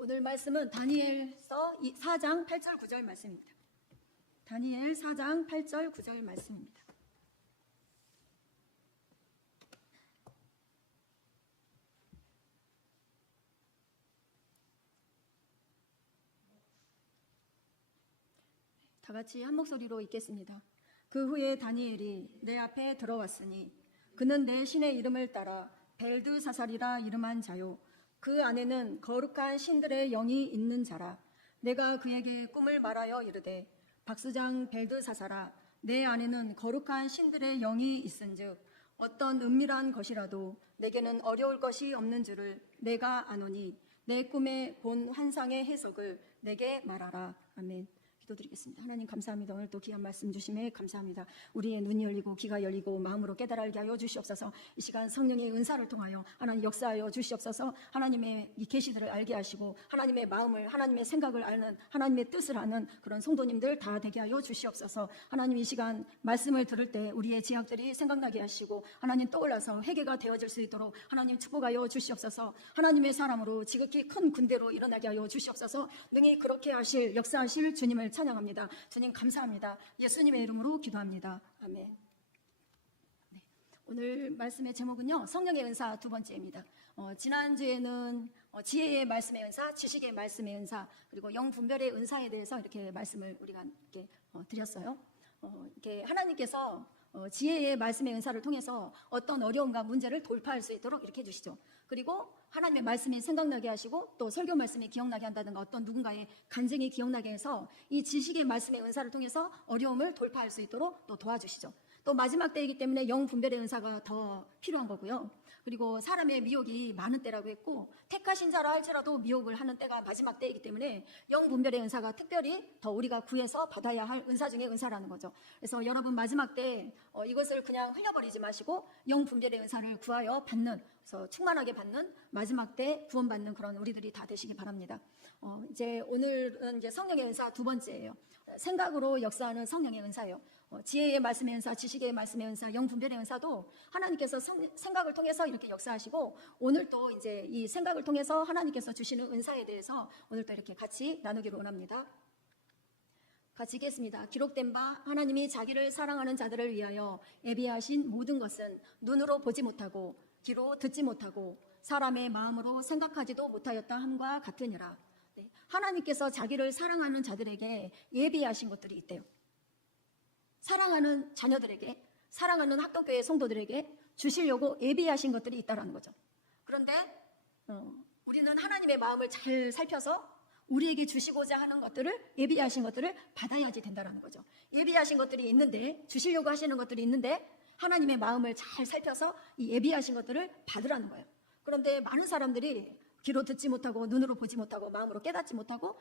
오늘 말씀은 다니엘서 4장 8절 9절 말씀입니다. 다니엘 4장 8절 9절 말씀입니다. 다 같이 한 목소리로 읽겠습니다. 그 후에 다니엘이 내 앞에 들어왔으니 그는 내 신의 이름을 따라 벨드사살이라 이름한 자요 그 안에는 거룩한 신들의 영이 있는 자라. 내가 그에게 꿈을 말하여 이르되 박수장 벨드사살아, 내 안에는 거룩한 신들의 영이 있은즉 어떤 은밀한 것이라도 내게는 어려울 것이 없는 줄을 내가 아노니 내 꿈에 본 환상의 해석을 내게 말하라. 아멘. 기도드리겠습니다. 하나님 감사합니다. 오늘 또 귀한 말씀 주심에 감사합니다. 우리의 눈이 열리고 귀가 열리고 마음으로 깨달아 알게 하여 주시옵소서. 이 시간 성령의 은사를 통하여 하나님 역사하여 주시옵소서. 하나님의 이 계시들을 알게 하시고 하나님의 마음을, 하나님의 생각을 아는, 하나님의 뜻을 아는 그런 성도님들 다 되게 하여 주시옵소서. 하나님 이 시간 말씀을 들을 때 우리의 지약들이 생각나게 하시고 하나님 떠올라서 회개가 되어질 수 있도록 하나님 축복하여 주시옵소서. 하나님의 사람으로 지극히 큰 군대로 일어나게 하여 주시옵소서. 능히 그렇게 하실, 역사하실 주님을 찬양합니다. 주님 감사합니다. 예수님의 이름으로 기도합니다. 아멘. 네, 오늘 말씀의 제목은요, 성령의 은사 두 번째입니다. 지난주에는 지혜의 말씀의 은사, 지식의 말씀의 은사, 그리고 영분별의 은사에 대해서 이렇게 말씀을 우리가 이렇게 드렸어요. 이렇게 하나님께서 지혜의 말씀의 은사를 통해서 어떤 어려움과 문제를 돌파할 수 있도록 이렇게 해주시죠. 그리고 하나님의 말씀이 생각나게 하시고 또 설교 말씀이 기억나게 한다든가 어떤 누군가의 간증이 기억나게 해서 이 지식의 말씀의 은사를 통해서 어려움을 돌파할 수 있도록 또 도와주시죠. 또 마지막 때이기 때문에 영분별의 은사가 더 필요한 거고요. 그리고 사람의 미혹이 많은 때라고 했고 택하신 자라 할지라도 미혹을 하는 때가 마지막 때이기 때문에 영분별의 은사가 특별히 더 우리가 구해서 받아야 할 은사 중에 은사라는 거죠. 그래서 여러분 마지막 때 이것을 그냥 흘려버리지 마시고 영분별의 은사를 구하여 받는, 그래서 충만하게 받는 마지막 때 구원받는 그런 우리들이 다 되시기 바랍니다. 이제 오늘은 이제 성령의 은사 두 번째예요. 생각으로 역사하는 성령의 은사예요. 지혜의 말씀의 은사, 지식의 말씀의 은사, 영분별의 은사도 하나님께서 생각을 통해서 이렇게 역사하시고 오늘 또 이제 이 생각을 통해서 하나님께서 주시는 은사에 대해서 오늘 또 이렇게 같이 나누기를 원합니다. 같이 읽겠습니다. 기록된 바 하나님이 자기를 사랑하는 자들을 위하여 예비하신 모든 것은 눈으로 보지 못하고 귀로 듣지 못하고 사람의 마음으로 생각하지도 못하였다 함과 같으니라. 네, 하나님께서 자기를 사랑하는 자들에게 예비하신 것들이 있대요. 사랑하는 자녀들에게, 사랑하는 학동교회 성도들에게 주시려고 예비하신 것들이 있다는 거죠. 그런데 우리는 하나님의 마음을 잘 살펴서 우리에게 주시고자 하는 것들을, 예비하신 것들을 받아야지 된다는 거죠. 예비하신 것들이 있는데, 주시려고 하시는 것들이 있는데 하나님의 마음을 잘 살펴서 이 예비하신 것들을 받으라는 거예요. 그런데 많은 사람들이 귀로 듣지 못하고 눈으로 보지 못하고 마음으로 깨닫지 못하고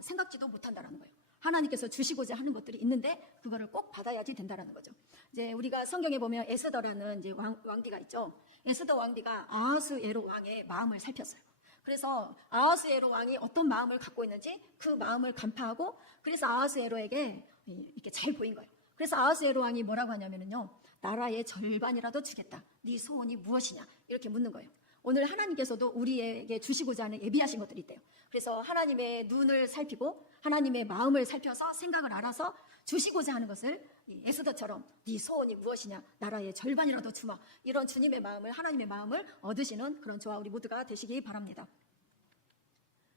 생각지도 못한다는 거예요. 하나님께서 주시고자 하는 것들이 있는데 그거를 꼭 받아야지 된다는 거죠. 이제 우리가 성경에 보면 에스더라는 이제 왕비가 있죠. 에스더 왕비가 아하스에로 왕의 마음을 살폈어요. 그래서 아하스에로 왕이 어떤 마음을 갖고 있는지 그 마음을 간파하고 그래서 아하스에로에게 이렇게 잘 보인 거예요. 그래서 아하스에로 왕이 뭐라고 하냐면요, 나라의 절반이라도 주겠다. 네 소원이 무엇이냐? 이렇게 묻는 거예요. 오늘 하나님께서도 우리에게 주시고자 하는 예비하신 것들이 있대요. 그래서 하나님의 눈을 살피고 하나님의 마음을 살펴서 생각을 알아서 주시고자 하는 것을 에스더처럼 네 소원이 무엇이냐, 나라의 절반이라도 주마, 이런 주님의 마음을, 하나님의 마음을 얻으시는 그런 저와 우리 모두가 되시기 바랍니다.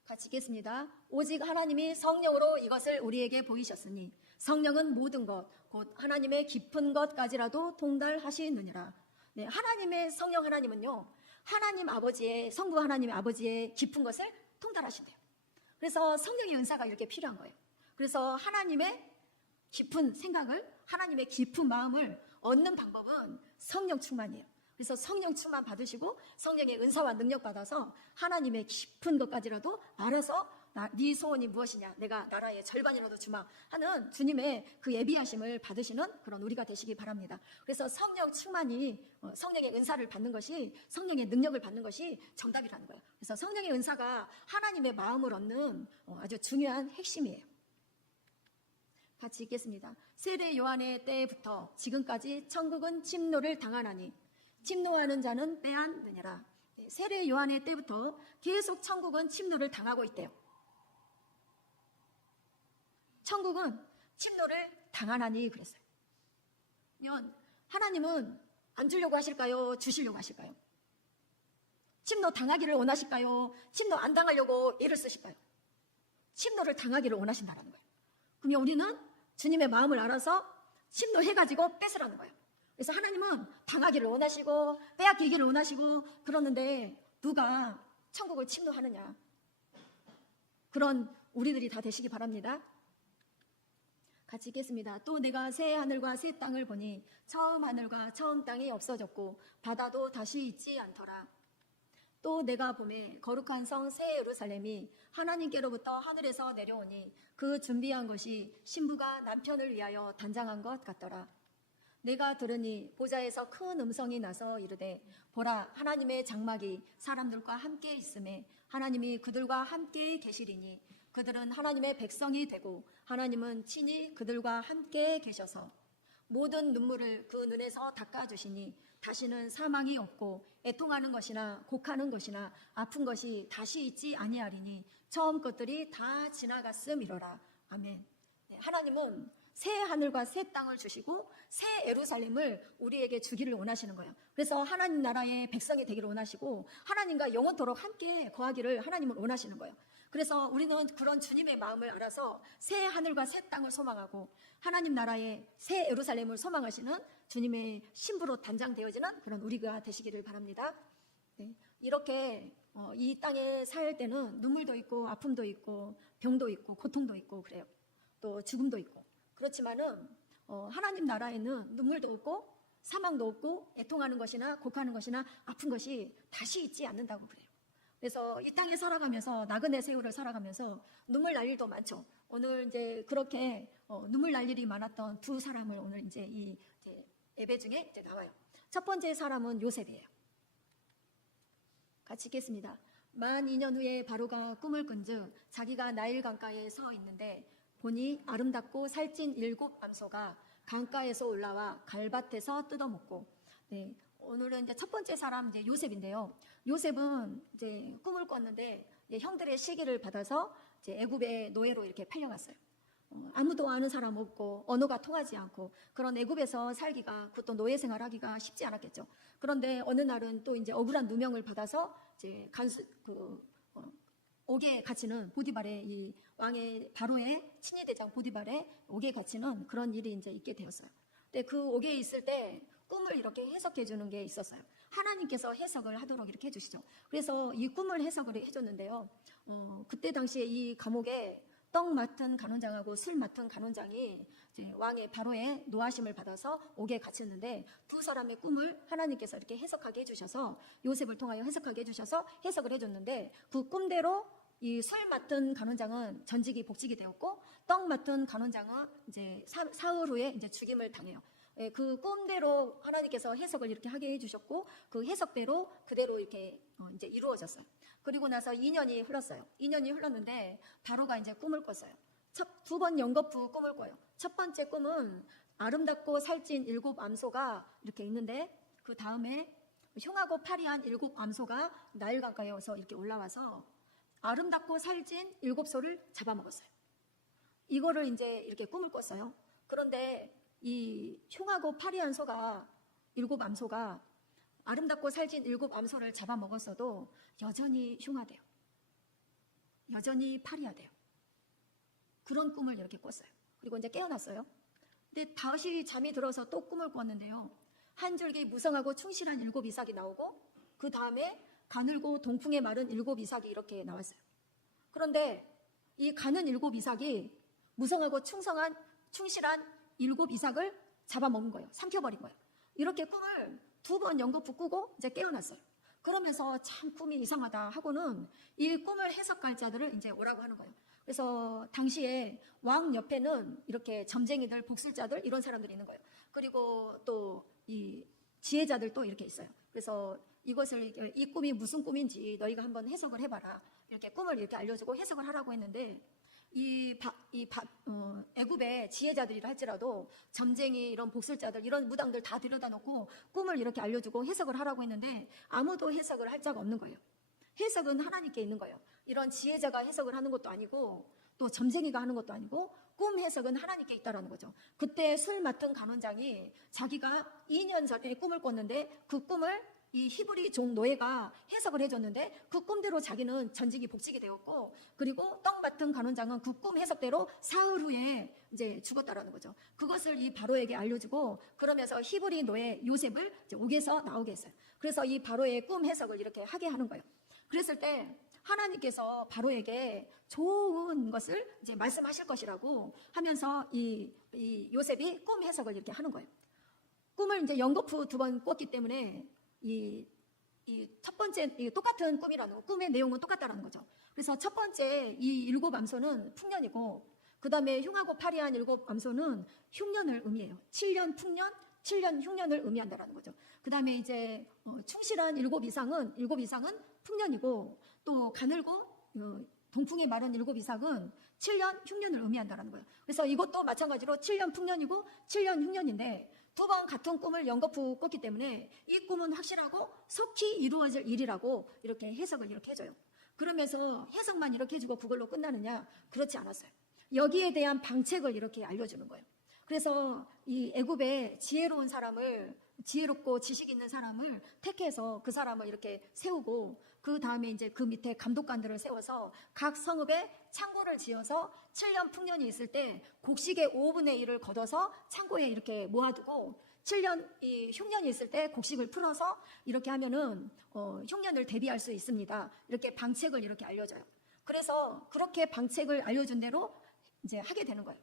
같이 읽겠습니다. 오직 하나님이 성령으로 이것을 우리에게 보이셨으니 성령은 모든 것 곧 하나님의 깊은 것까지라도 통달하시느니라. 네, 하나님의 성령 하나님은요, 하나님 아버지의, 성부 하나님의 아버지의 깊은 것을 통달하신대요. 그래서 성령의 은사가 이렇게 필요한 거예요. 그래서 하나님의 깊은 생각을, 하나님의 깊은 마음을 얻는 방법은 성령 충만이에요. 그래서 성령 충만 받으시고 성령의 은사와 능력 받아서 하나님의 깊은 것까지라도 알아서 네 소원이 무엇이냐, 내가 나라의 절반이라도 주마 하는 주님의 그 예비하심을 받으시는 그런 우리가 되시기 바랍니다. 그래서 성령 충만이, 성령의 은사를 받는 것이, 성령의 능력을 받는 것이 정답이라는 거예요. 그래서 성령의 은사가 하나님의 마음을 얻는 아주 중요한 핵심이에요. 같이 읽겠습니다. 세례 요한의 때부터 지금까지 천국은 침노를 당하나니 침노하는 자는 빼앗느니라. 세례 요한의 때부터 계속 천국은 침노를 당하고 있대요. 천국은 침노를 당하나니 그랬어요. 그러면 하나님은 안 주려고 하실까요? 주시려고 하실까요? 침노 당하기를 원하실까요? 침노 안 당하려고 애를 쓰실까요? 침노를 당하기를 원하신다는 거예요. 그러면 우리는 주님의 마음을 알아서 침노해가지고 뺏으라는 거예요. 그래서 하나님은 당하기를 원하시고 빼앗기기를 원하시고 그러는데 누가 천국을 침노하느냐. 그런 우리들이 다 되시기 바랍니다. 같이 읽겠습니다. 또 내가 새 하늘과 새 땅을 보니 처음 하늘과 처음 땅이 없어졌고 바다도 다시 있지 않더라. 또 내가 보매 거룩한 성 새 예루살렘이 하나님께로부터 하늘에서 내려오니 그 준비한 것이 신부가 남편을 위하여 단장한 것 같더라. 내가 들으니 보좌에서 큰 음성이 나서 이르되 보라 하나님의 장막이 사람들과 함께 있음에 하나님이 그들과 함께 계시리니 그들은 하나님의 백성이 되고 하나님은 친히 그들과 함께 계셔서 모든 눈물을 그 눈에서 닦아주시니 다시는 사망이 없고 애통하는 것이나 곡하는 것이나 아픈 것이 다시 있지 아니하리니 처음 것들이 다 지나갔음이로라. 아멘. 하나님은 새 하늘과 새 땅을 주시고 새 예루살렘을 우리에게 주기를 원하시는 거예요. 그래서 하나님 나라의 백성이 되기를 원하시고 하나님과 영원토록 함께 거하기를 하나님은 원하시는 거예요. 그래서 우리는 그런 주님의 마음을 알아서 새 하늘과 새 땅을 소망하고 하나님 나라의 새 예루살렘을 소망하시는 주님의 신부로 단장되어지는 그런 우리가 되시기를 바랍니다. 네. 이렇게 이 땅에 살 때는 눈물도 있고 아픔도 있고 병도 있고 고통도 있고 그래요. 또 죽음도 있고 그렇지만은 하나님 나라에는 눈물도 없고 사망도 없고 애통하는 것이나 곡하는 것이나 아픈 것이 다시 있지 않는다고 그래요. 그래서 이 땅에 살아가면서 나그네 세월을 살아가면서 눈물 날 일도 많죠. 오늘 이제 그렇게 눈물 날 일이 많았던 두 사람을 오늘 이제 이 예배 중에 이제 나와요. 첫 번째 사람은 요셉이에요. 같이 읽겠습니다. 만 2년 후에 바로가 꿈을 꾼즉 자기가 나일 강가에 서 있는데 보니 아름답고 살찐 7 암소가 강가에서 올라와 갈밭에서 뜯어먹고. 네, 오늘은 이제 첫 번째 사람 이제 요셉인데요. 요셉은 이제 꿈을 꿨는데 형들의 시기를 받아서 이제 애굽의 노예로 이렇게 팔려갔어요. 아무도 아는 사람 없고 언어가 통하지 않고 그런 애굽에서 살기가 그것도 노예 생활하기가 쉽지 않았겠죠. 그런데 어느 날은 또 이제 억울한 누명을 받아서 이제 옥에 갇히는 보디발의 이 왕의 바로의 친위 대장 보디발의 옥에 갇히는 그런 일이 이제 있게 되었어요. 근데 그 옥에 있을 때 꿈을 이렇게 해석해 주는 게 있었어요. 하나님께서 해석을 하도록 이렇게 해주시죠. 그래서 이 꿈을 해석을 해줬는데요. 그때 당시에 이 감옥에 떡 맡은 간원장하고 술 맡은 간원장이 이제 왕의 바로의 노하심을 받아서 옥에 갇혔는데 두 사람의 꿈을 하나님께서 이렇게 해석하게 해주셔서 요셉을 통하여 해석하게 해주셔서 해석을 해줬는데 그 꿈대로 이 술 맡은 간원장은 전직이 복직이 되었고 떡 맡은 간원장은 이제 사흘 후에 이제 죽임을 당해요. 그 꿈대로 하나님께서 해석을 이렇게 하게 해주셨고 그 해석대로 그대로 이렇게 이제 이루어졌어요. 그리고 나서 2년이 흘렀어요. 2년이 흘렀는데 바로가 이제 꿈을 꿨어요. 두 번 연거푸 꿈을 꿔요. 첫 번째 꿈은 아름답고 살찐 7 암소가 이렇게 있는데 그 다음에 흉하고 파리한 7 암소가 나일 강가에서 이렇게 올라와서 아름답고 살찐 7소를 잡아먹었어요. 이거를 이제 이렇게 꿈을 꿨어요. 그런데 이 흉하고 파리한 소가 7 암소가 아름답고 살찐 7 암소를 잡아먹었어도 여전히 흉하대요. 여전히 파리하대요. 그런 꿈을 이렇게 꿨어요. 그리고 이제 깨어났어요. 근데 다시 잠이 들어서 또 꿈을 꿨는데요. 한 줄기 무성하고 충실한 7 이삭이 나오고 그 다음에 가늘고 동풍에 마른 7 이삭이 이렇게 나왔어요. 그런데 이 가는 7 이삭이 무성하고 충실한 7 이삭을 잡아먹은 거예요. 삼켜버린 거예요. 이렇게 꿈을 2번 연거푸 꾸고 이제 깨어났어요. 그러면서 참 꿈이 이상하다 하고는 이 꿈을 해석할 자들을 이제 오라고 하는 거예요. 그래서 당시에 왕 옆에는 이렇게 점쟁이들, 복술자들 이런 사람들이 있는 거예요. 그리고 또 이 지혜자들도 이렇게 있어요. 그래서 이 꿈이 무슨 꿈인지 너희가 한번 해석을 해봐라. 이렇게 꿈을 이렇게 알려주고 해석을 하라고 했는데 애굽의 지혜자들이라 할지라도 점쟁이 이런 복술자들 이런 무당들 다 들여다 놓고 꿈을 이렇게 알려주고 해석을 하라고 했는데 아무도 해석을 할 자가 없는 거예요. 해석은 하나님께 있는 거예요. 이런 지혜자가 해석을 하는 것도 아니고 또 점쟁이가 하는 것도 아니고 꿈 해석은 하나님께 있다라는 거죠. 그때 술 맡은 간원장이 자기가 2년 전에 꿈을 꿨는데 그 꿈을 이 히브리 종 노예가 해석을 해줬는데 그 꿈대로 자기는 전직이 복직이 되었고, 그리고 떡 맡은 간원장은 그 꿈 해석대로 사흘 후에 이제 죽었다라는 거죠. 그것을 이 바로에게 알려주고 그러면서 히브리 노예 요셉을 이제 옥에서 나오게 했어요. 그래서 이 바로의 꿈 해석을 이렇게 하게 하는 거예요. 그랬을 때 하나님께서 바로에게 좋은 것을 이제 말씀하실 것이라고 하면서 이 요셉이 꿈 해석을 이렇게 하는 거예요. 꿈을 이제 연거푸 2번 꿨기 때문에 이 첫 번째 똑같은 꿈이라는 거, 꿈의 내용은 똑같다라는 거죠. 그래서 첫 번째 이 7 암소는 풍년이고, 그 다음에 흉하고 파리한 7 암소는 흉년을 의미해요. 7년 풍년, 7년 흉년을 의미한다라는 거죠. 그 다음에 이제 충실한 7 이상은 풍년이고, 또 가늘고 동풍이 마른 7 이상은 7년 흉년을 의미한다라는 거예요. 그래서 이것도 마찬가지로 7년 풍년이고 7년 흉년인데 2번 같은 꿈을 연거푸 꿨기 때문에 이 꿈은 확실하고 속히 이루어질 일이라고 이렇게 해석을 이렇게 해줘요. 그러면서 해석만 이렇게 해주고 그걸로 끝나느냐? 그렇지 않았어요. 여기에 대한 방책을 이렇게 알려주는 거예요. 그래서 이 애굽의 지혜로운 사람을, 지혜롭고 지식 있는 사람을 택해서 그 사람을 이렇게 세우고, 그 다음에 이제 그 밑에 감독관들을 세워서 각 성읍에 창고를 지어서 7년 풍년이 있을 때 곡식의 5분의 1을 걷어서 창고에 이렇게 모아두고, 7년 이 흉년이 있을 때 곡식을 풀어서 이렇게 하면은 흉년을 대비할 수 있습니다. 이렇게 방책을 이렇게 알려줘요. 그래서 그렇게 방책을 알려준 대로 이제 하게 되는 거예요.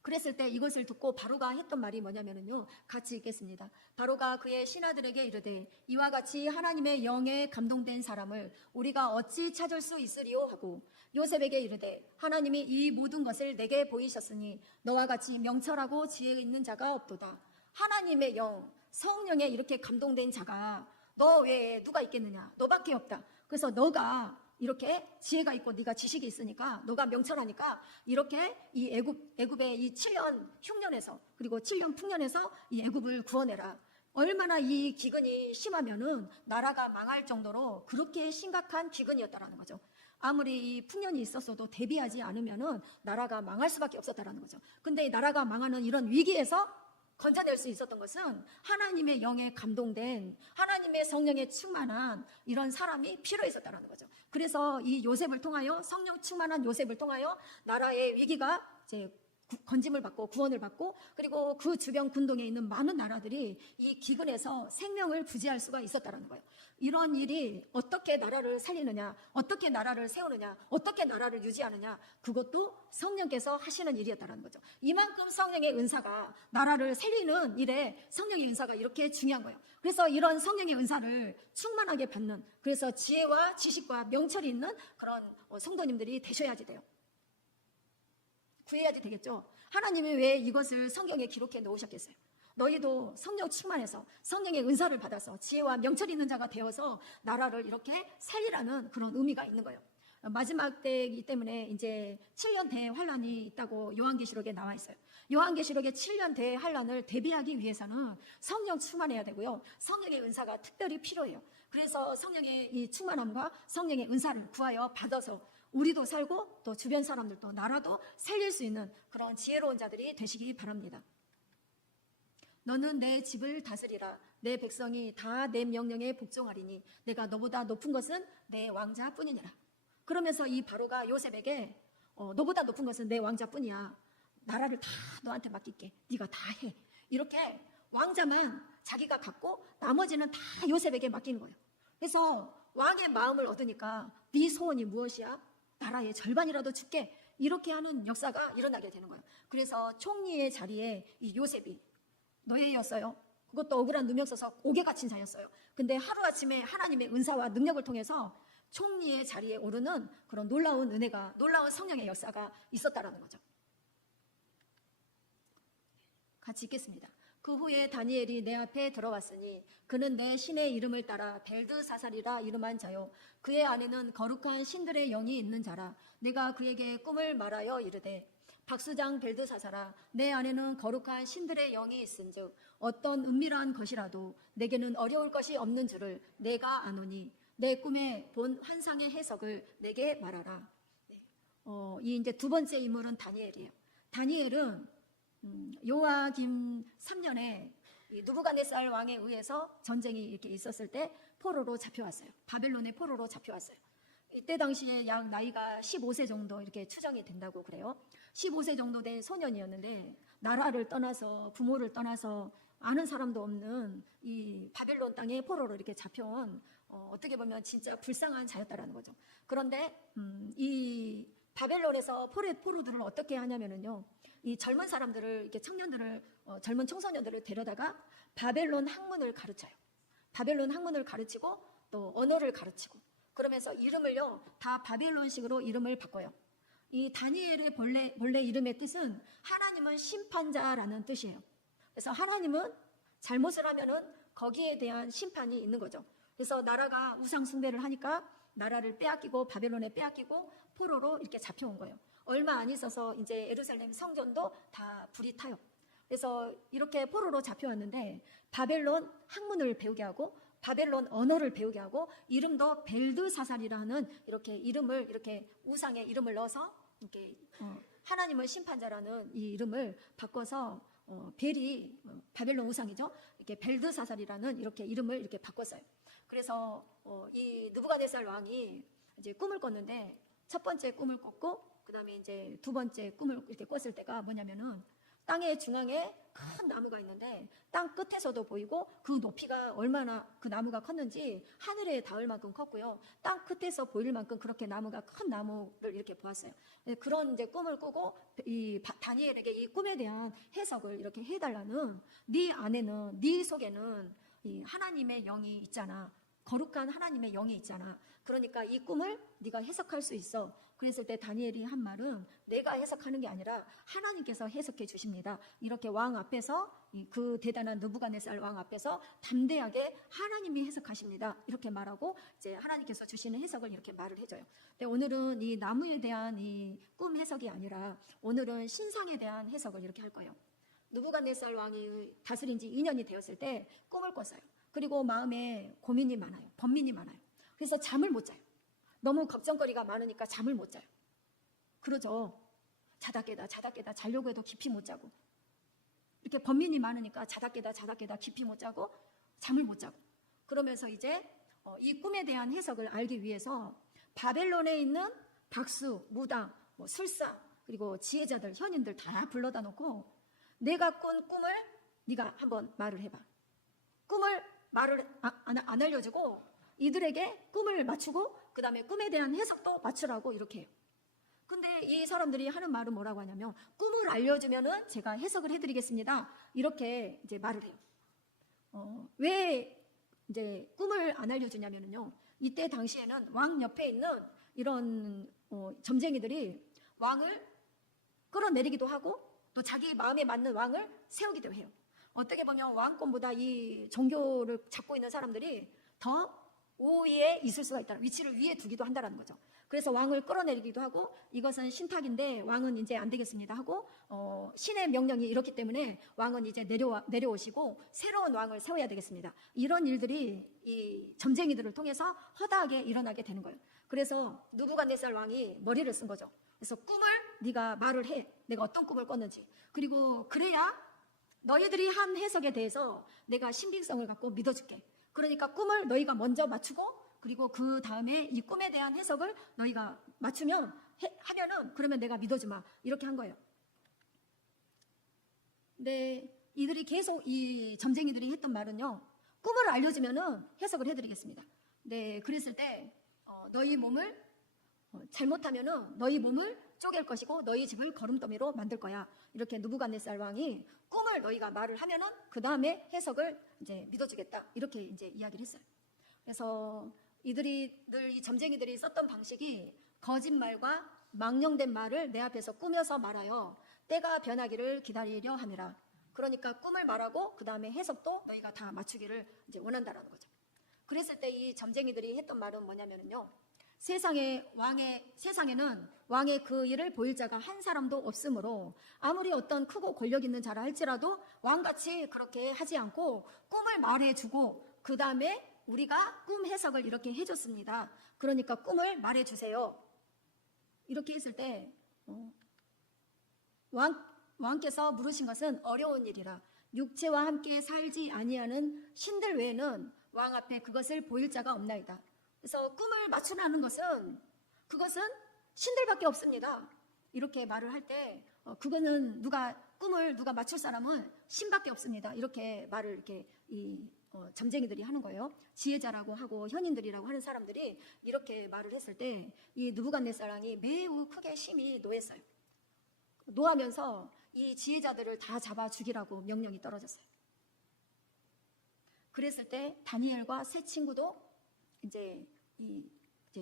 그랬을 때 이것을 듣고 바로가 했던 말이 뭐냐면요, 같이 읽겠습니다. 바로가 그의 신하들에게 이르되 이와 같이 하나님의 영에 감동된 사람을 우리가 어찌 찾을 수 있으리요 하고, 요셉에게 이르되 하나님이 이 모든 것을 내게 보이셨으니 너와 같이 명철하고 지혜 있는 자가 없도다. 하나님의 영, 성령에 이렇게 감동된 자가 너 외에 누가 있겠느냐? 너밖에 없다. 그래서 너가 이렇게 지혜가 있고 네가 지식이 있으니까, 너가 명철하니까 이렇게 이 애굽의 이 7년 흉년에서 그리고 7년 풍년에서 이 애굽을 구원해라. 얼마나 이 기근이 심하면은 나라가 망할 정도로 그렇게 심각한 기근이었다라는 거죠. 아무리 이 풍년이 있었어도 대비하지 않으면은 나라가 망할 수밖에 없었다라는 거죠. 근데 나라가 망하는 이런 위기에서 건져낼 수 있었던 것은 하나님의 영에 감동된, 하나님의 성령에 충만한 이런 사람이 필요했었다는 거죠. 그래서 이 요셉을 통하여, 성령 충만한 요셉을 통하여 나라의 위기가 이제 건짐을 받고 구원을 받고, 그리고 그 주변 군동에 있는 많은 나라들이 이 기근에서 생명을 부지할 수가 있었다는 거예요. 이런 일이 어떻게 나라를 살리느냐, 어떻게 나라를 세우느냐, 어떻게 나라를 유지하느냐, 그것도 성령께서 하시는 일이었다는 거죠. 이만큼 성령의 은사가 나라를 살리는 일에 성령의 은사가 이렇게 중요한 거예요. 그래서 이런 성령의 은사를 충만하게 받는, 그래서 지혜와 지식과 명철이 있는 그런 성도님들이 되셔야지 돼요. 구해야지 되겠죠. 하나님이 왜 이것을 성경에 기록해 놓으셨겠어요? 너희도 성령 충만해서 성령의 은사를 받아서 지혜와 명철 있는 자가 되어서 나라를 이렇게 살리라는 그런 의미가 있는 거예요. 마지막 때이기 때문에 이제 7년 대환란이 있다고 요한계시록에 나와 있어요. 요한계시록의 7년 대환란을 대비하기 위해서는 성령 충만해야 되고요. 성령의 은사가 특별히 필요해요. 그래서 성령의 이 충만함과 성령의 은사를 구하여 받아서 우리도 살고 또 주변 사람들도 나라도 살릴 수 있는 그런 지혜로운 자들이 되시기 바랍니다. 너는 내 집을 다스리라. 내 백성이 다 내 명령에 복종하리니 내가 너보다 높은 것은 내 왕자뿐이니라. 그러면서 이 바로가 요셉에게 너보다 높은 것은 내 왕자뿐이야. 나라를 다 너한테 맡길게. 네가 다 해. 이렇게 왕자만 자기가 갖고 나머지는 다 요셉에게 맡기는 거예요. 그래서 왕의 마음을 얻으니까 네 소원이 무엇이야? 나라의 절반이라도 줄게. 이렇게 하는 역사가 일어나게 되는 거예요. 그래서 총리의 자리에 이 요셉이 노예였어요. 그것도 억울한 누명 써서 옥에 갇힌 자였어요. 근데 하루아침에 하나님의 은사와 능력을 통해서 총리의 자리에 오르는 그런 놀라운 은혜가, 놀라운 성령의 역사가 있었다라는 거죠. 같이 읽겠습니다. 그 후에 다니엘이 내 앞에 들어왔으니 그는 내 신의 이름을 따라 벨드사살이라 이름한 자요 그의 안에는 거룩한 신들의 영이 있는 자라. 내가 그에게 꿈을 말하여 이르되 박수장 벨드사살아, 내 안에는 거룩한 신들의 영이 있은즉 어떤 은밀한 것이라도 내게는 어려울 것이 없는 줄을 내가 아노니 내 꿈에 본 환상의 해석을 내게 말하라. 이 이제 두 번째 인물은 다니엘이에요. 다니엘은 요아김 3년에 누부갓네살 왕에 의해서 전쟁이 이렇게 있었을 때 포로로 잡혀왔어요. 바벨론의 포로로 잡혀왔어요. 이때 당시에 약 나이가 15세 정도 이렇게 추정이 된다고 그래요. 15세 정도 된 소년이었는데 나라를 떠나서 부모를 떠나서 아는 사람도 없는 이 바벨론 땅에 포로로 이렇게 잡혀온 어떻게 보면 진짜 불쌍한 자였다라는 거죠. 그런데 이 바벨론에서 포로들을 어떻게 하냐면은요, 이 젊은 사람들을 이렇게 청년들을 젊은 청소년들을 데려다가 바벨론 학문을 가르쳐요. 바벨론 학문을 가르치고 또 언어를 가르치고 그러면서 이름을요 다 바벨론식으로 이름을 바꿔요. 이 다니엘의 본래 이름의 뜻은 하나님은 심판자라는 뜻이에요. 그래서 하나님은 잘못을 하면은 거기에 대한 심판이 있는 거죠. 그래서 나라가 우상 숭배를 하니까 나라를 빼앗기고 바벨론에 빼앗기고 포로로 이렇게 잡혀온 거예요. 얼마 안 있어서 이제 예루살렘 성전도 다 불이 타요. 그래서 이렇게 포로로 잡혀왔는데 바벨론 학문을 배우게 하고 바벨론 언어를 배우게 하고 이름도 벨드사살이라는 이렇게 이름을 이렇게 우상의 이름을 넣어서 이렇게 하나님은 심판자라는 이 이름을 바꿔서 벨이 바벨론 우상이죠. 이렇게 벨드사살이라는 이렇게 이름을 이렇게 바꿨어요. 그래서 이 느부갓네살 왕이 이제 꿈을 꿨는데 첫 번째 꿈을 꿨고 그다음에 이제 두 번째 꿈을 이렇게 꿨을 때가 뭐냐면은 땅의 중앙에 큰 나무가 있는데 땅 끝에서도 보이고 그 높이가 얼마나 그 나무가 컸는지 하늘에 닿을 만큼 컸고요. 땅 끝에서 보일 만큼 그렇게 나무가 큰 나무를 이렇게 보았어요. 그런 이제 꿈을 꾸고 이 다니엘에게 이 꿈에 대한 해석을 이렇게 해달라는 네 안에는 네 속에는 이 하나님의 영이 있잖아. 거룩한 하나님의 영이 있잖아. 그러니까 이 꿈을 네가 해석할 수 있어. 그랬을 때 다니엘이 한 말은 내가 해석하는 게 아니라 하나님께서 해석해 주십니다. 이렇게 왕 앞에서 그 대단한 느부갓네살 왕 앞에서 담대하게 하나님이 해석하십니다. 이렇게 말하고 이제 하나님께서 주시는 해석을 이렇게 말을 해줘요. 근데 오늘은 이 나무에 대한 이 꿈 해석이 아니라 오늘은 신상에 대한 해석을 이렇게 할 거예요. 느부갓네살 왕이 다스린 지 2년이 되었을 때 꿈을 꿨어요. 그리고 마음에 고민이 많아요. 번민이 많아요. 그래서 잠을 못 자요. 너무 걱정거리가 많으니까 잠을 못 자요. 그러죠. 자다 깨다 자려고 해도 깊이 못 자고 이렇게 번민이 많으니까 자다 깨다 깊이 못 자고 잠을 못 자고 그러면서 이제 이 꿈에 대한 해석을 알기 위해서 바벨론에 있는 박수, 무당, 술사 그리고 지혜자들, 현인들 다 불러다 놓고 내가 꾼 꿈을 네가 한번 말을 해봐. 꿈을 말을 안 알려주고 이들에게 꿈을 맞추고 그 다음에 꿈에 대한 해석도 맞추라고 이렇게 해요. 근데 이 사람들이 하는 말은 뭐라고 하냐면 꿈을 알려주면은 제가 해석을 해드리겠습니다. 이렇게 이제 말을 해요. 왜 이제 꿈을 안 알려주냐면요. 이때 당시에는 왕 옆에 있는 이런 점쟁이들이 왕을 끌어내리기도 하고 또 자기 마음에 맞는 왕을 세우기도 해요. 어떻게 보면 왕권보다 이 종교를 잡고 있는 사람들이 더 우위에 있을 수가 있다. 위치를 위에 두기도 한다는 거죠. 그래서 왕을 끌어내리기도 하고 이것은 신탁인데 왕은 이제 안 되겠습니다 하고 신의 명령이 이렇기 때문에 왕은 이제 내려오시고 새로운 왕을 세워야 되겠습니다. 이런 일들이 이 점쟁이들을 통해서 허다하게 일어나게 되는 거예요. 그래서 느부갓네살 왕이 머리를 쓴 거죠. 그래서 꿈을 네가 말을 해. 내가 어떤 꿈을 꿨는지. 그리고 그래야 너희들이 한 해석에 대해서 내가 신빙성을 갖고 믿어줄게. 그러니까 꿈을 너희가 먼저 맞추고 그리고 그 다음에 이 꿈에 대한 해석을 너희가 맞추면 하면은 그러면 내가 믿어주마. 이렇게 한 거예요. 근데 이들이 계속 이 점쟁이들이 했던 말은요. 꿈을 알려주면은 해석을 해드리겠습니다. 네, 그랬을 때 너희 몸을 잘못하면은 너희 몸을 쪼갤 것이고 너희 집을 거름더미로 만들 거야. 이렇게 느부갓네살 왕이 꿈을 너희가 말을 하면은 그 다음에 해석을 이제 믿어주겠다. 이렇게 이제 이야기를 했어요. 그래서 이들이 늘 이 점쟁이들이 썼던 방식이 거짓말과 망령된 말을 내 앞에서 꾸며서 말하여 때가 변하기를 기다리려 함이라. 그러니까 꿈을 말하고 그 다음에 해석도 너희가 다 맞추기를 이제 원한다라는 거죠. 그랬을 때 이 점쟁이들이 했던 말은 뭐냐면요. 세상에는 왕의 그 일을 보일 자가 한 사람도 없으므로 아무리 어떤 크고 권력 있는 자라 할지라도 왕같이 그렇게 하지 않고 꿈을 말해주고 그 다음에 우리가 꿈 해석을 이렇게 해줬습니다. 그러니까 꿈을 말해주세요. 이렇게 했을 때 왕께서 물으신 것은 어려운 일이라 육체와 함께 살지 아니하는 신들 외에는 왕 앞에 그것을 보일 자가 없나이다. 그래서 꿈을 맞추라는 것은 그것은 신들밖에 없습니다. 이렇게 말을 할 때 그거는 꿈을 누가 맞출 사람은 신밖에 없습니다. 이렇게 말을 이렇게 점쟁이들이 하는 거예요. 지혜자라고 하고 현인들이라고 하는 사람들이 이렇게 말을 했을 때 이 느부갓네살 왕이 매우 크게 심히 노했어요. 노하면서 이 지혜자들을 다 잡아 죽이라고 명령이 떨어졌어요. 그랬을 때 다니엘과 세 친구도 이제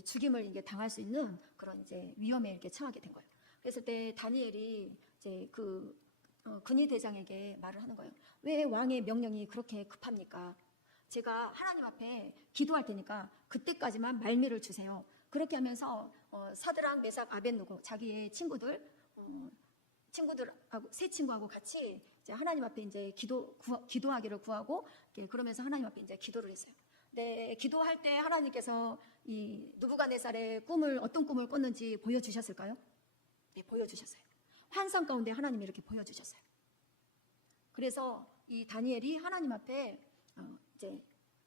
죽임을 이제 당할 수 있는 그런 이제 위험에 이렇게 처하게 된 거예요. 그랬을 때 다니엘이 이제 근위 대장에게 말을 하는 거예요. 왜 왕의 명령이 그렇게 급합니까? 제가 하나님 앞에 기도할 테니까 그때까지만 말미를 주세요. 그렇게 하면서 사드락, 메삭, 아벳느고 자기의 친구들하고 세 친구하고 같이 이제 하나님 앞에 이제 기도하기를 구하고 그러면서 하나님 앞에 이제 기도를 했어요. 네, 기도할 때 하나님께서 이 느부갓네살의 어떤 꿈을 꿨는지 보여주셨을까요? 네, 보여주셨어요. 환상 가운데 하나님이 이렇게 보여주셨어요. 그래서 이 다니엘이 하나님 앞에 이제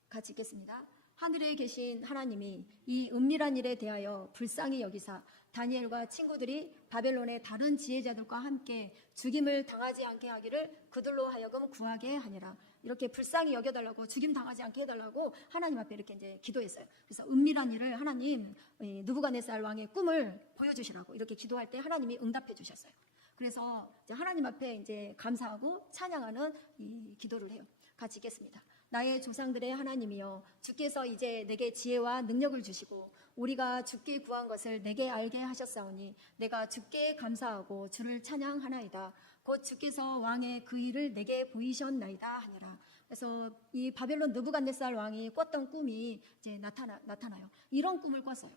같이 읽겠습니다. 하늘에 계신 하나님이 이 은밀한 일에 대하여 불쌍히 여기사 다니엘과 친구들이 바벨론의 다른 지혜자들과 함께 죽임을 당하지 않게 하기를 그들로 하여금 구하게 하니라. 이렇게 불쌍히 여겨달라고 죽임 당하지 않게 해달라고 하나님 앞에 이렇게 이제 기도했어요. 그래서 은밀한 일을 하나님 느부갓네살 왕의 꿈을 보여주시라고 이렇게 기도할 때 하나님이 응답해 주셨어요. 그래서 이제 하나님 앞에 이제 감사하고 찬양하는 이 기도를 해요. 같이 읽겠습니다. 나의 조상들의 하나님이여 주께서 이제 내게 지혜와 능력을 주시고 우리가 주께 구한 것을 내게 알게 하셨사오니 내가 주께 감사하고 주를 찬양하나이다. 곧 주께서 왕의 그 일을 내게 보이셨나이다 하니라. 그래서 이 바벨론 느부갓네살 왕이 꿨던 꿈이 이제 나타나요. 이런 꿈을 꿨어요.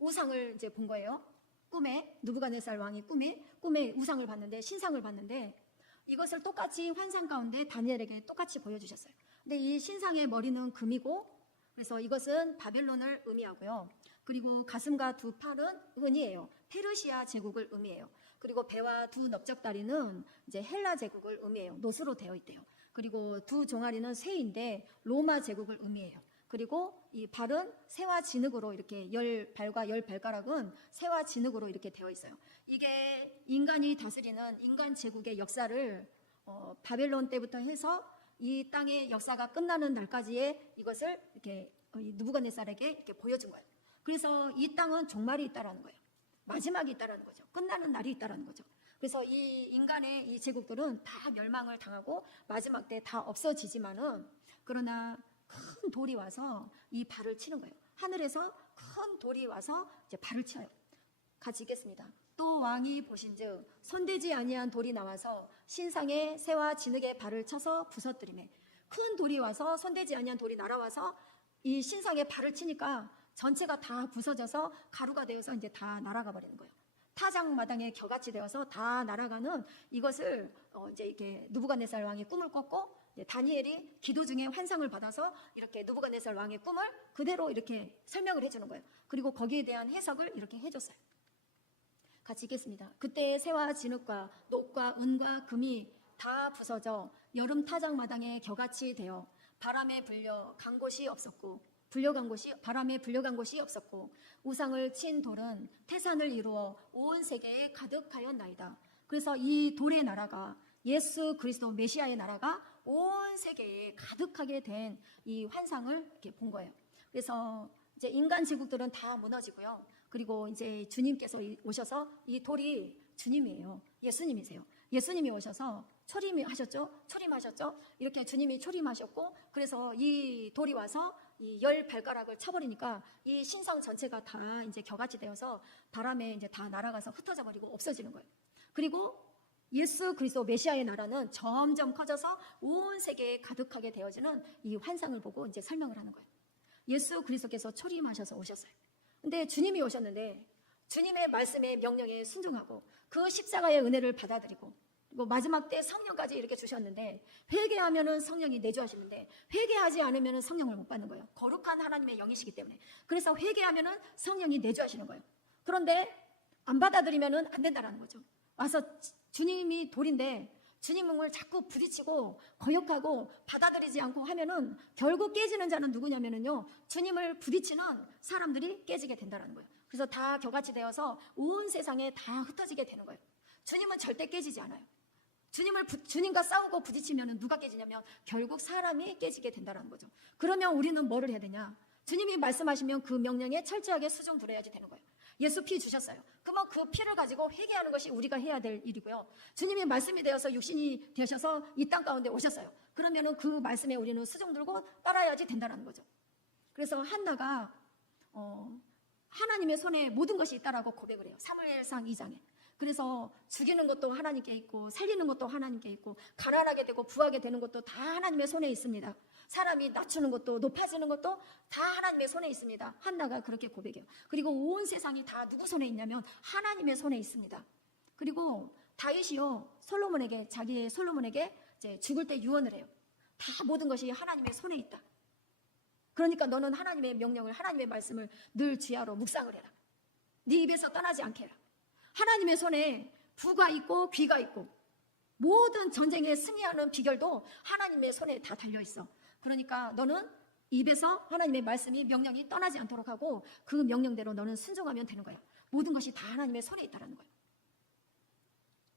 우상을 이제 본 거예요. 꿈에 느부갓네살 왕이 꿈에 우상을 봤는데 신상을 봤는데 이것을 똑같이 환상 가운데 다니엘에게 똑같이 보여주셨어요. 근데 이 신상의 머리는 금이고 그래서 이것은 바벨론을 의미하고요. 그리고 가슴과 두 팔은 은이에요. 페르시아 제국을 의미해요. 그리고 배와 두 넓적다리는 이제 헬라 제국을 의미해요. 노스로 되어 있대요. 그리고 두 종아리는 쇠인데 로마 제국을 의미해요. 그리고 이 발은 새와 진흙으로 이렇게 10발과 10발가락은 새와 진흙으로 이렇게 되어 있어요. 이게 인간이 다스리는 인간 제국의 역사를 바벨론 때부터 해서 이 땅의 역사가 끝나는 날까지의 이것을 이렇게 느부갓네살에게 이렇게 보여준 거예요. 그래서 이 땅은 종말이 있다라는 거예요. 마지막이 있다라는 거죠. 끝나는 날이 있다라는 거죠. 그래서 이 인간의 이 제국들은 다 멸망을 당하고 마지막 때 다 없어지지만은 그러나 큰 돌이 와서 이 발을 치는 거예요. 하늘에서 큰 돌이 와서 이제 발을 쳐요. 같이 읽겠습니다. 또 왕이 보신즉 손대지 아니한 돌이 나와서 신상의 새와 진흙의 발을 쳐서 부서뜨리매. 큰 돌이 와서 손대지 아니한 돌이 날아와서 이 신상의 발을 치니까 전체가 다 부서져서 가루가 되어서 이제 다 날아가 버리는 거예요. 타작마당에 겨같이 되어서 다 날아가는 이것을 이제 이렇게 느부갓네살 왕이 꿈을 꿨고 다니엘이 기도 중에 환상을 받아서 이렇게 느부갓네살 왕의 꿈을 그대로 이렇게 설명을 해주는 거예요. 그리고 거기에 대한 해석을 이렇게 해줬어요. 같이 읽겠습니다. 그때 새와 진흙과 녹과 은과 금이 다 부서져 여름 타작마당에 겨같이 되어 바람에 불려간 곳이 없었고 바람에 불려간 곳이 없었고 우상을 친 돌은 태산을 이루어 온 세계에 가득하였나이다. 그래서 이 돌의 나라가 예수 그리스도 메시아의 나라가 온 세계에 가득하게 된 이 환상을 이렇게 본 거예요. 그래서 이제 인간 제국들은 다 무너지고요. 그리고 이제 주님께서 오셔서 이 돌이 주님이에요. 예수님이세요. 예수님이 오셔서 초림하셨죠? 이렇게 주님이 초림하셨고 그래서 이 돌이 와서 이 10발가락을 쳐버리니까 이 신상 전체가 다 이제 겨같이 되어서 바람에 이제 다 날아가서 흩어져 버리고 없어지는 거예요. 그리고 예수 그리스도 메시아의 나라는 점점 커져서 온 세계에 가득하게 되어지는 이 환상을 보고 이제 설명을 하는 거예요. 예수 그리스도께서 초림하셔서 오셨어요. 근데 주님이 오셨는데 주님의 말씀에 명령에 순종하고 그 십자가의 은혜를 받아들이고 그리고 마지막 때 성령까지 이렇게 주셨는데 회개하면은 성령이 내주하시는데 회개하지 않으면은 성령을 못 받는 거예요. 거룩한 하나님의 영이시기 때문에. 그래서 회개하면은 성령이 내주하시는 거예요. 그런데 안 받아들이면은 안 된다라는 거죠. 와서 주님이 돌인데 주님을 자꾸 부딪히고 거역하고 받아들이지 않고 하면은 결국 깨지는 자는 누구냐면은요, 주님을 부딪히는 사람들이 깨지게 된다는 거예요. 그래서 다 겨같이 되어서 온 세상에 다 흩어지게 되는 거예요. 주님은 절대 깨지지 않아요. 주님과 싸우고 부딪히면 누가 깨지냐면 결국 사람이 깨지게 된다는 거죠. 그러면 우리는 뭐를 해야 되냐? 주님이 말씀하시면 그 명령에 철저하게 수종 들어야지 되는 거예요. 예수 피 주셨어요. 그러면 그 피를 가지고 회개하는 것이 우리가 해야 될 일이고요. 주님이 말씀이 되어서 육신이 되셔서 이 땅 가운데 오셨어요. 그러면은 그 말씀에 우리는 수종 들고 따라야지 된다는 거죠. 그래서 한나가 하나님의 손에 모든 것이 있다라고 고백을 해요. 사무엘상 2장에. 그래서 죽이는 것도 하나님께 있고 살리는 것도 하나님께 있고 가난하게 되고 부하게 되는 것도 다 하나님의 손에 있습니다. 사람이 낮추는 것도 높아지는 것도 다 하나님의 손에 있습니다. 한나가 그렇게 고백해요. 그리고 온 세상이 다 누구 손에 있냐면 하나님의 손에 있습니다. 그리고 다윗이요, 솔로몬에게 이제 죽을 때 유언을 해요. 다 모든 것이 하나님의 손에 있다. 그러니까 너는 하나님의 명령을, 하나님의 말씀을 늘 지하로 묵상을 해라. 네 입에서 떠나지 않게 해라. 하나님의 손에 부가 있고 귀가 있고 모든 전쟁에 승리하는 비결도 하나님의 손에 다 달려있어. 그러니까 너는 입에서 하나님의 말씀이 명령이 떠나지 않도록 하고 그 명령대로 너는 순종하면 되는 거야. 모든 것이 다 하나님의 손에 있다는 거야.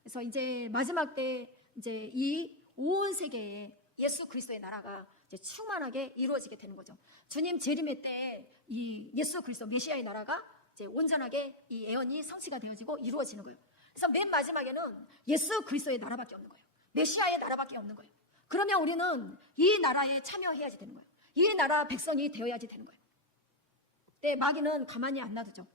그래서 이제 마지막 때 이제 이 온 세계에 예수 그리스도의 나라가 이제 충만하게 이루어지게 되는 거죠. 주님 재림의 때 이 예수 그리스도 메시아의 나라가 이제 온전하게 이 예언이 성취가 되어지고 이루어지는 거예요. 그래서 맨 마지막에는 예수 그리스도의 나라밖에 없는 거예요. 메시아의 나라밖에 없는 거예요. 그러면 우리는 이 나라에 참여해야지 되는 거예요. 이 나라 백성이 되어야지 되는 거예요. 네, 마귀는 가만히 안 놔두죠.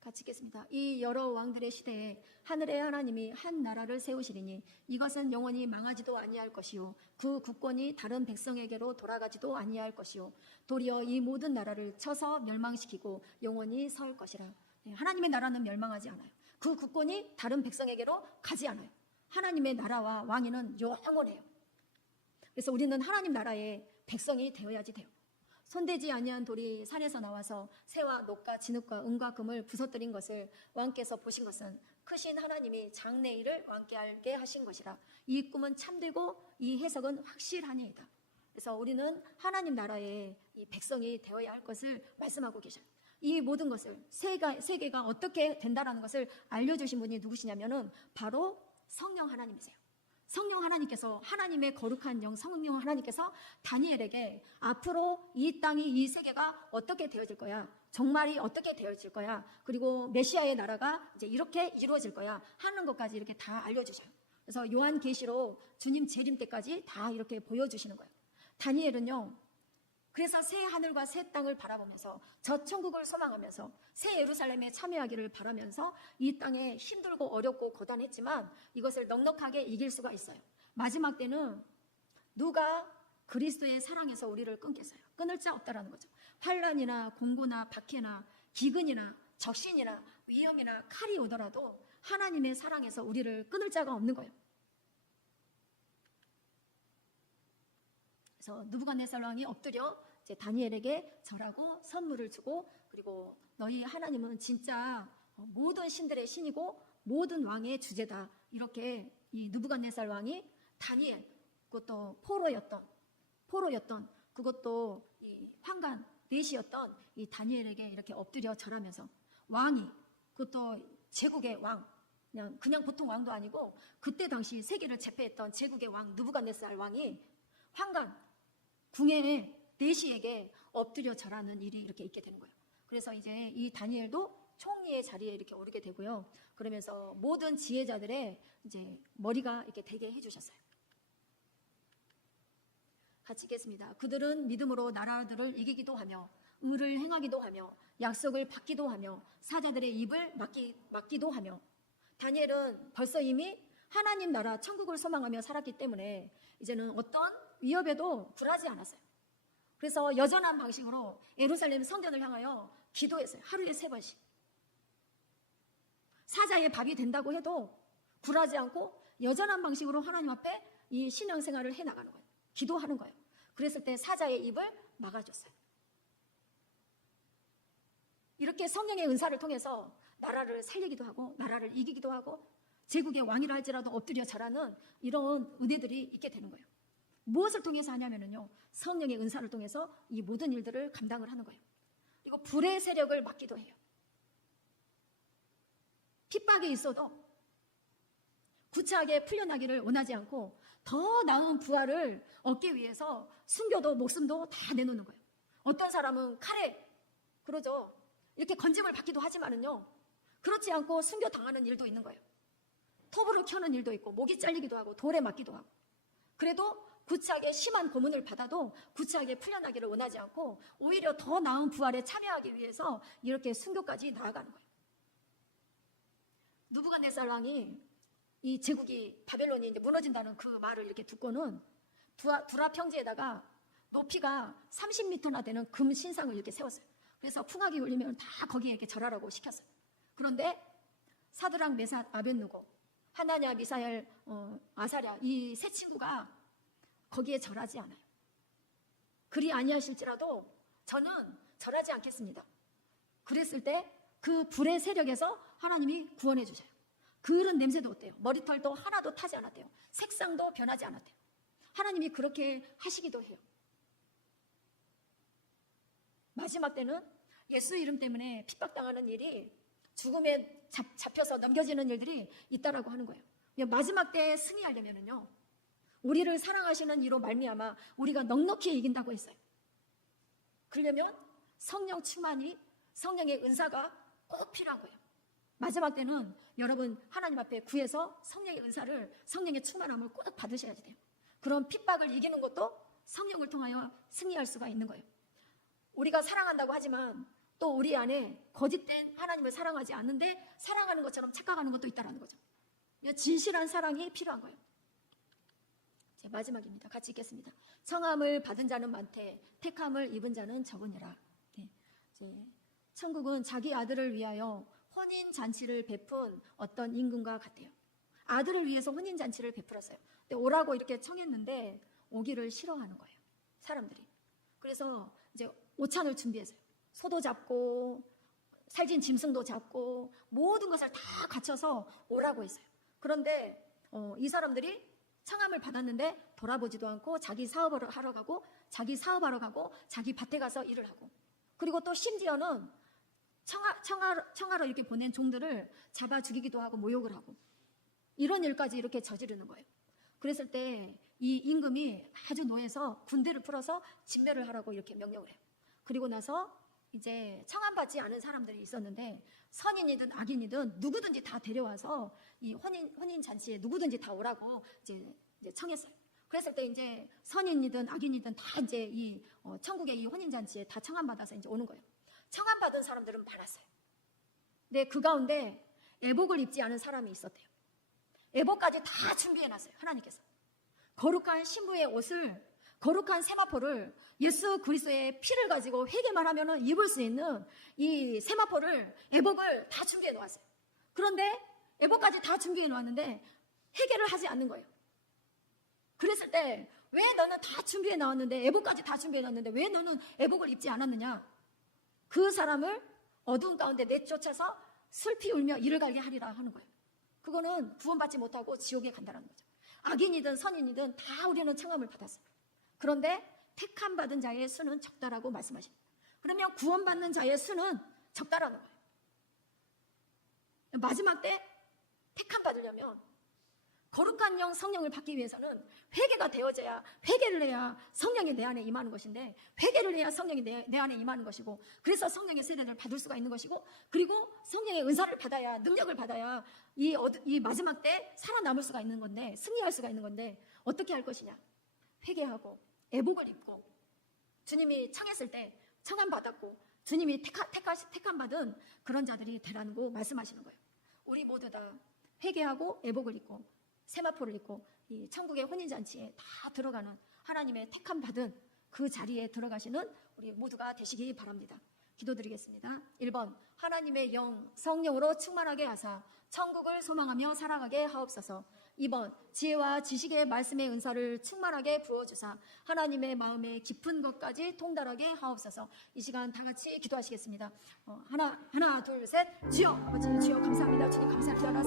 같이 읽겠습니다. 이 여러 왕들의 시대에 하늘의 하나님이 한 나라를 세우시리니 이것은 영원히 망하지도 아니할 것이요 그 국권이 다른 백성에게로 돌아가지도 아니할 것이요 도리어 이 모든 나라를 쳐서 멸망시키고 영원히 설 것이라. 네, 하나님의 나라는 멸망하지 않아요. 그 국권이 다른 백성에게로 가지 않아요. 하나님의 나라와 왕위는 영원해요. 그래서 우리는 하나님 나라의 백성이 되어야지 돼요. 손대지 아니한 돌이 산에서 나와서 새와 녹과 진흙과 은과 금을 부서뜨린 것을 왕께서 보신 것은 크신 하나님이 장래일을 왕께 알게 하신 것이라. 이 꿈은 참되고 이 해석은 확실하니이다. 그래서 우리는 하나님 나라의 이 백성이 되어야 할 것을 말씀하고 계셔요. 이 모든 것을 세계가 어떻게 된다라는 것을 알려주신 분이 누구시냐면은 바로 성령 하나님이세요. 성령 하나님께서, 하나님의 거룩한 영 성령 하나님께서 다니엘에게 앞으로 이 땅이, 이 세계가 어떻게 되어질 거야, 종말이 어떻게 되어질 거야, 그리고 메시아의 나라가 이제 이렇게 이루어질 거야 하는 것까지 이렇게 다 알려주셔요. 그래서 요한계시로 주님 재림 때까지 다 이렇게 보여주시는 거예요. 다니엘은요, 그래서 새 하늘과 새 땅을 바라보면서 저 천국을 소망하면서 새 예루살렘에 참여하기를 바라면서 이 땅에 힘들고 어렵고 고단했지만 이것을 넉넉하게 이길 수가 있어요. 마지막 때는 누가 그리스도의 사랑에서 우리를 끊겠어요? 끊을 자 없다라는 거죠. 환난이나 공고나 박해나 기근이나 적신이나 위험이나 칼이 오더라도 하나님의 사랑에서 우리를 끊을 자가 없는 거예요. 그래서 느부갓네살 왕이 엎드려 이제 다니엘에게 절하고 선물을 주고, 그리고 너희 하나님은 진짜 모든 신들의 신이고 모든 왕의 주제다, 이렇게 이 느부갓네살 왕이 다니엘, 그것도 포로였던 그것도 이 환관 내시였던 이 다니엘에게 이렇게 엎드려 절하면서, 왕이 그것도 제국의 왕, 그냥 보통 왕도 아니고 그때 당시 세계를 제패했던 제국의 왕 느부갓네살 왕이 환관 궁예의 내시에게 엎드려 절하는 일이 이렇게 있게 되는 거예요. 그래서 이제 이 다니엘도 총리의 자리에 이렇게 오르게 되고요. 그러면서 모든 지혜자들의 이제 머리가 이렇게 되게 해주셨어요. 같이 읽겠습니다. 그들은 믿음으로 나라들을 이기기도 하며 의를 행하기도 하며 약속을 받기도 하며 사자들의 입을 막기도 하며 다니엘은 벌써 이미 하나님 나라 천국을 소망하며 살았기 때문에 이제는 어떤 위협에도 굴하지 않았어요. 그래서 여전한 방식으로 예루살렘 성전을 향하여 기도했어요. 하루에 3번씩. 사자의 밥이 된다고 해도 굴하지 않고 여전한 방식으로 하나님 앞에 이 신앙생활을 해나가는 거예요. 기도하는 거예요. 그랬을 때 사자의 입을 막아줬어요. 이렇게 성령의 은사를 통해서 나라를 살리기도 하고 나라를 이기기도 하고 제국의 왕이라 할지라도 엎드려 절하는 이런 은혜들이 있게 되는 거예요. 무엇을 통해서 하냐면요, 성령의 은사를 통해서 이 모든 일들을 감당을 하는 거예요. 그리고 불의 세력을 막기도 해요. 핍박이 있어도 구차하게 풀려나기를 원하지 않고 더 나은 부활을 얻기 위해서 순교도 목숨도 다 내놓는 거예요. 어떤 사람은 칼에 그러죠. 이렇게 건짐을 받기도 하지만은요, 그렇지 않고 순교 당하는 일도 있는 거예요. 토부를 켜는 일도 있고 목이 잘리기도 하고 돌에 맞기도 하고. 그래도 구차하게 심한 고문을 받아도 구차하게 풀려나기를 원하지 않고 오히려 더 나은 부활에 참여하기 위해서 이렇게 순교까지 나아가는 거예요. 느부갓네살 왕이 이 제국이 바벨론이 이제 무너진다는 그 말을 이렇게 듣고는 두라 평지에다가 높이가 30m나 되는 금 신상을 이렇게 세웠어요. 그래서 풍악이 울리면 다 거기에 이렇게 절하라고 시켰어요. 그런데 사드락, 메삭, 아벳느고, 하나냐, 미사엘, 아사랴 이 세 친구가 거기에 절하지 않아요. 그리 아니하실지라도 저는 절하지 않겠습니다. 그랬을 때 그 불의 세력에서 하나님이 구원해 주셔요. 그런 냄새도 어때요? 머리털도 하나도 타지 않았대요. 색상도 변하지 않았대요. 하나님이 그렇게 하시기도 해요. 마지막 때는 예수 이름 때문에 핍박당하는 일이 죽음에 잡혀서 넘겨지는 일들이 있다라고 하는 거예요. 마지막 때에 승리하려면요, 우리를 사랑하시는 이로 말미암아 우리가 넉넉히 이긴다고 했어요. 그러려면 성령 충만이, 성령의 은사가 꼭 필요한 거예요. 마지막 때는 여러분 하나님 앞에 구해서 성령의 은사를, 성령의 충만함을 꼭 받으셔야지 돼요. 그런 핍박을 이기는 것도 성령을 통하여 승리할 수가 있는 거예요. 우리가 사랑한다고 하지만 또 우리 안에 거짓된 하나님을 사랑하지 않는데 사랑하는 것처럼 착각하는 것도 있다는 거죠. 진실한 사랑이 필요한 거예요. 이제 마지막입니다. 같이 읽겠습니다. 청함을 받은 자는 많되 택함을 입은 자는 적으니라. 이제 천국은 자기 아들을 위하여 혼인잔치를 베푼 어떤 임금과 같아요. 아들을 위해서 혼인잔치를 베풀었어요. 근데 오라고 이렇게 청했는데 오기를 싫어하는 거예요, 사람들이. 그래서 이제 오찬을 준비했어요. 소도 잡고 살진 짐승도 잡고 모든 것을 다 갖춰서 오라고 했어요. 그런데 이 사람들이 청함을 받았는데 돌아보지도 않고 자기 사업을 하러 가고 자기 사업하러 가고 자기 밭에 가서 일을 하고, 그리고 또 심지어는 청하러 이렇게 보낸 종들을 잡아 죽이기도 하고 모욕을 하고 이런 일까지 이렇게 저지르는 거예요. 그랬을 때 이 임금이 아주 노해서 군대를 풀어서 진멸을 하라고 이렇게 명령을 해요. 그리고 나서 이제 청함받지 않은 사람들이 있었는데 선인이든 악인이든 누구든지 다 데려와서 이 혼인 잔치에 누구든지 다 오라고 이제 청했어요. 그랬을 때 이제 선인이든 악인이든 다 이제 이 천국의 이 혼인 잔치에 다 청함받아서 이제 오는 거예요. 청함받은 사람들은 많았어요. 근데 그 가운데 애복을 입지 않은 사람이 있었대요. 애복까지 다 준비해놨어요, 하나님께서. 거룩한 신부의 옷을, 거룩한 세마포를, 예수 그리스도의 피를 가지고 회개만 하면 입을 수 있는 이 세마포를, 애복을 다 준비해 놓았어요. 그런데 애복까지 다 준비해 놓았는데 회개를 하지 않는 거예요. 그랬을 때 왜 너는 다 준비해 나왔는데, 애복까지 다 준비해 놨는데 왜 너는 애복을 입지 않았느냐? 그 사람을 어두운 가운데 내쫓아서 슬피 울며 이를 갈게 하리라 하는 거예요. 그거는 구원받지 못하고 지옥에 간다는 거죠. 악인이든 선인이든 다 우리는 청함을 받았어요. 그런데 택함 받은 자의 수는 적다라고 말씀하십니다. 그러면 구원받는 자의 수는 적다라는 거예요. 마지막 때 택함 받으려면 거룩한 영 성령을 받기 위해서는 회개가 되어져야, 회개를 해야 성령이 내 안에 임하는 것인데, 회개를 해야 성령이 내 안에 임하는 것이고, 그래서 성령의 세례를 받을 수가 있는 것이고, 그리고 성령의 은사를 받아야, 능력을 받아야 이 마지막 때 살아남을 수가 있는 건데, 승리할 수가 있는 건데, 어떻게 할 것이냐? 회개하고 애복을 입고 주님이 청했을 때 청함 받았고 주님이 택함 받은 그런 자들이 되라고 말씀하시는 거예요. 우리 모두 다 회개하고 애복을 입고 세마포를 입고 이 천국의 혼인잔치에 다 들어가는 하나님의 택함 받은 그 자리에 들어가시는 우리 모두가 되시기 바랍니다. 기도드리겠습니다. 1번, 하나님의 영 성령으로 충만하게 하사 천국을 소망하며 살아가게 하옵소서. 2번, 지혜와 지식의 말씀의 은사를 충만하게 부어주사 하나님의 마음의 깊은 것까지 통달하게 하옵소서. 이 시간 다 같이 기도하시겠습니다. 하나 둘 셋. 주여, 아버지 주여 감사합니다. 주님 감사합니다.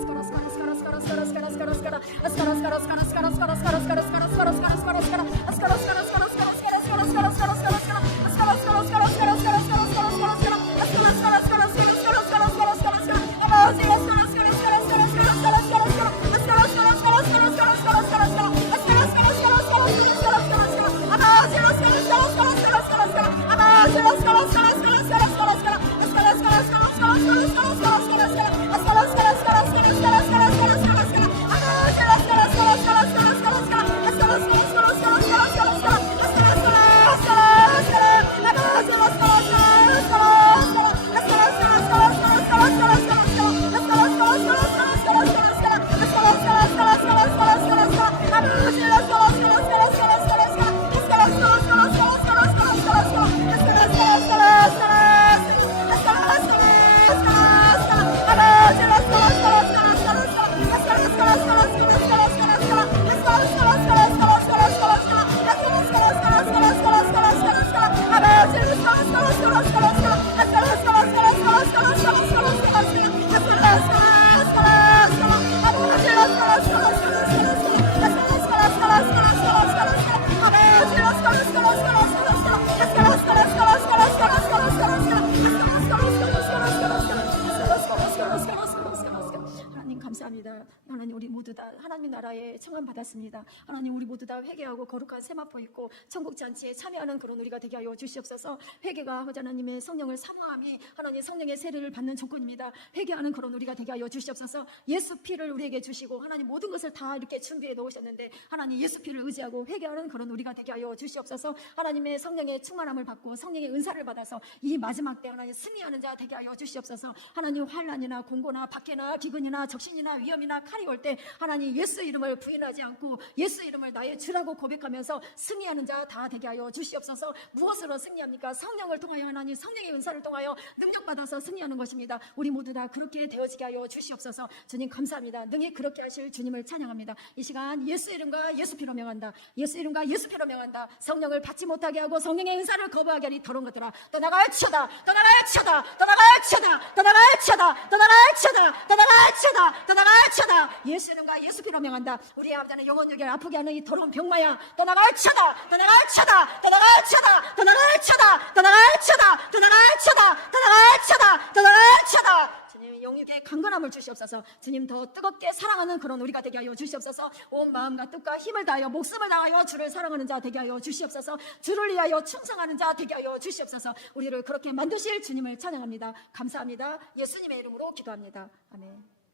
하나님 감사합니다. 하나님 우리 모두 다 하나님 나라에 청함 받았습니다. 하나님 우리 모두 다 회개하고 거룩한 세마포 입고 천국 잔치에 참여하는 그런 우리가 되게 하여 주시옵소서. 회개가 하나님의 성령을 사모함이 하나님 성령의 세례를 받는 조건입니다. 회개하는 그런 우리가 되게 하여 주시옵소서. 예수 피를 우리에게 주시고 하나님 모든 것을 다 이렇게 준비해 놓으셨는데 하나님 예수 피를 의지하고 회개하는 그런 우리가 되게 하여 주시옵소서. 하나님의 성령의 충만함을 받고 성령의 은사를 받아서 이 마지막 때 하나님 승리하는 자 되게 하여 주시옵소서. 하나님 환난이나 공고나 박해나 기근이나 적신이나 위험이나 칼이 올 때 하나님 예수 이름을 부인하지 않고 예수 이름을 나의 주라고 고백하면서 승리하는 자 다 되게 하여 주시옵소서. 무엇으로 승리합니까? 성령을 통하여 하나님 성령의 은사를 통하여 능력받아서 승리하는 것입니다. 우리 모두 다 그렇게 되어지게 하여 주시옵소서. 주님 감사합니다. 능히 그렇게 하실 주님을 찬양합니다. 이 시간 예수 이름과 예수 피로 명한다. 예수 이름과 예수 피로 명한다. 성령을 받지 못하게 하고 성령의 은사를 거부하게 하니 더러운 것들아 떠나갈지어다 떠나갈지어다 떠나갈지어다 떠나갈지어다 떠나갈지어다 떠나갈지어다 떠나갈지어다. 예수 이름과 예수 피로 명한다. 우리 아버지는 영혼 여기를 아프게 하는 이 더러운 병마야 떠나갈지어다 떠나갈지어다 떠나갈지어다 떠나갈지어다 떠나갈지어다 떠나갈지어다 떠나갈지어다 떠나갈지어다. 주님 영육의 강건함을 주시옵소서. 주님 더 뜨겁게 사랑하는 그런 우리가 되게 하여 주시옵소서. 온 마음과 뜻과 힘을 다하여 목숨을 다하여 주를 사랑하는 자 되게 하여 주시옵소서. 주를 위하여 충성하는 자 되게 하여 주시옵소서. 우리를 그렇게 만드실 주님을 찬양합니다. 감사합니다. 예수님의 이름으로 기도합니다. 아멘.